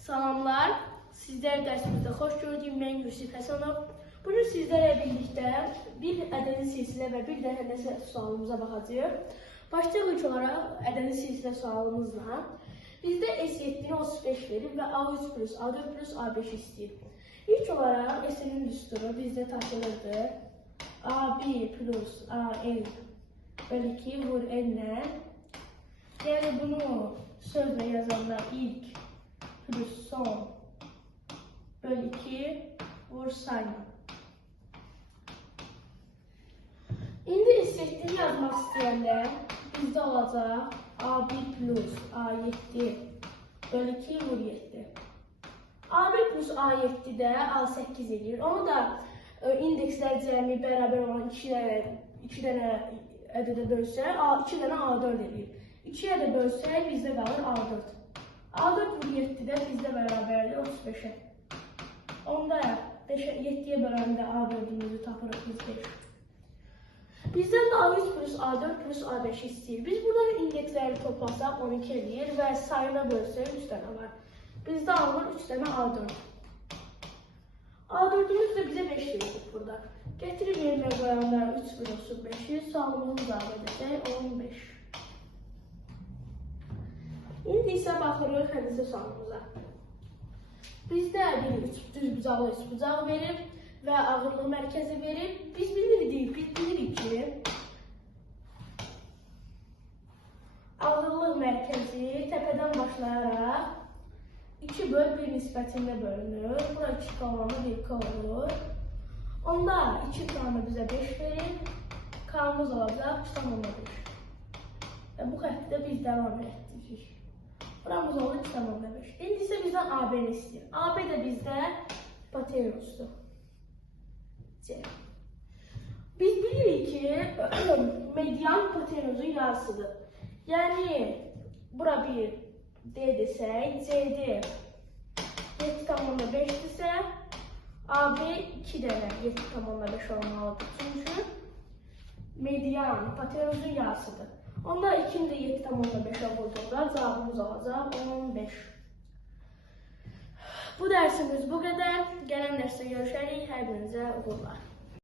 Salamlar, sizler dersimizde hoş gördük. Ben Yusuf Həsənov. Bugün sizlerle birlikte bir ədədi silsilə və bir də həndəsə sualımıza baxacağıq. Başlayalım ilk olaraq ədədi silsilə sualımızla. Bizdə S7'ni 35 verir və A3 plus A4 plus A5 istəyir. İlk olaraq S7'nin düsturu bizdə tapılırdı. A1 plus AN bölü 2 vur N'ə. Yəni bunu sözlə yazanda ilk plus son bölü 2 vur sayma. İndi S7'ni yazmaq istəyəndə bizdə olacaq A1 plus A7 bölü 2 vur 7. A1 plus A7 də A8 edir. Onu da indekslər cəmi bərabər olan 2 dənə ədədə bölsək, 2 dənə A4 edir. 2'ye də bölsək bizdə qalır A4. A4 vur 7-də bizdə bərabərdir 35'e. Onda 7'ye böləndə A4'ümüzü tapırıq biz 5. Bizdən də A3 plus A4 plus A5 istəyir. Biz burada indeksləri toplasaq 12 edir və sayına bölsək 3 dənə var. Bizdə alınır 3 dənə A4. A4'ümüz də bizə 5 verir burada. Gətirib yerinə qoyanda 3 bölünsün 5'i, sualımızı izah edəcək 15. İndi isə baxırıq həndəsə sualımıza. Bizdə bir düz bucaqlı üç bucaq verir və ağırlıq mərkəzi verir. Biz bilirik ki, ağırlıq mərkəzi təpədən başlayaraq 2 böl 1 nisbətində bölünür. Bura 2 qalanı 1 K olur. Onda 2 K'nı bizə 5 verir. K'mız olacaq 2,5. Bu xəttdə biz devam etdik. Buramız oldu 2,5. İndi isə bizdən AB-ni istəyir. AB də bizdə hipotenuzdur. C. Biz bilirik ki, median hipotenuzun yarısıdır. Yəni, bura bir D desək, CD 7,5'dirsə, AB 2 dənə 7,5 olmalıdır. Çünki median hipotenuzun yarısıdır. Onda 2'ni de 7,5'e vurduğunda cevabımız olacaq 15. Bu dersimiz bu qədər. Gələn dərsdə görüşərik. Hər birinizə uğurlar.